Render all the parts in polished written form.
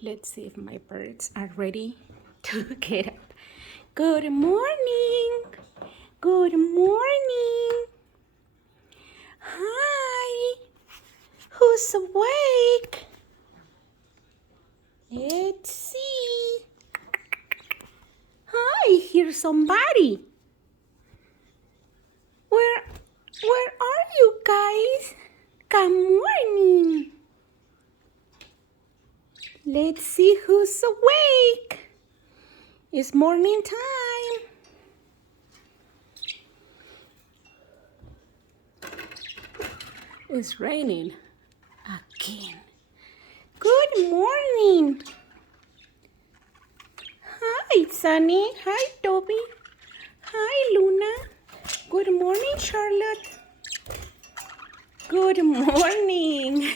Let's see if my birds are ready to get up. Good morning. Good morning. Hi. Who's awake? Let's see. Hi, here's somebody. Where are you guys? Good morning. Let's see who's awake. It's morning time. It's raining again. Good morning. Hi, Sunny. Hi, Toby. Hi, Luna. Good morning, Charlotte. Good morning.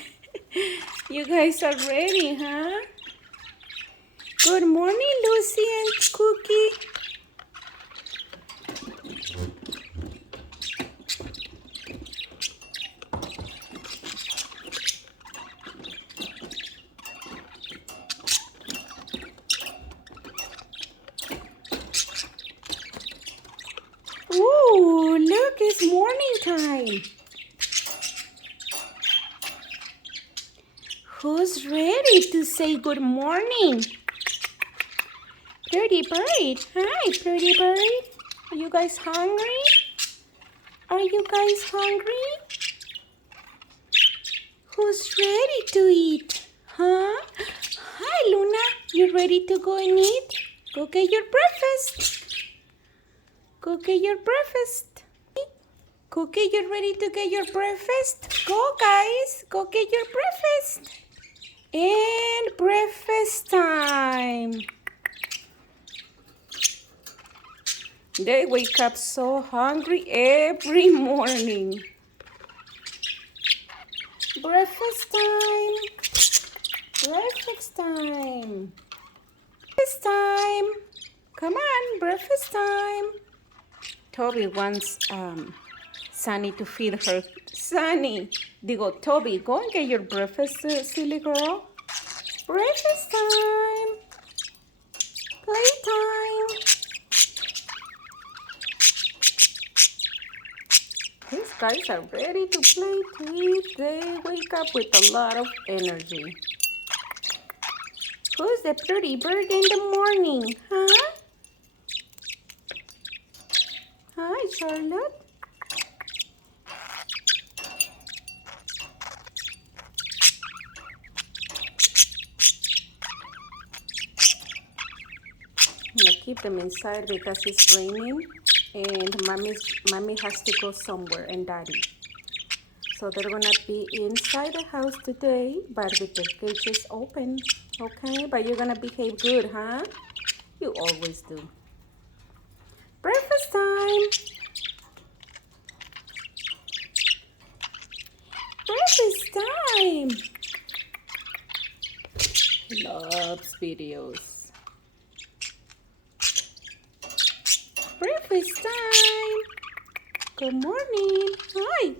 You guys are ready, huh? Good morning, Lucy and Cookie. Ooh, look, it's morning time. Who's ready to say good morning? Pretty bird. Hi, pretty bird. Are you guys hungry? Are you guys hungry? Who's ready to eat? Huh? Hi, Luna. You ready to go and eat? Go get your breakfast. Go get your breakfast. Cookie, you ready to get your breakfast? Go, guys. Go get your breakfast. And breakfast time. They wake up so hungry every morning. Breakfast time. Breakfast time. Breakfast time. Come on, breakfast time. Toby wants Sunny to feed her. Sunny, Toby, go and get your breakfast, silly girl. Breakfast time. Playtime. These guys are ready to play too. They wake up with a lot of energy. Who's the pretty bird in the morning, huh? Hi, Charlotte. I'm gonna keep them inside because it's raining and mommy has to go somewhere and daddy. So they're gonna be inside the house today, but with the cages open, okay? But you're gonna behave good, huh? You always do. Breakfast time. Breakfast time. Loves videos. Breakfast time. Good morning. Hi.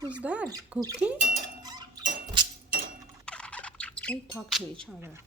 Who's that? Cookie? They talk to each other.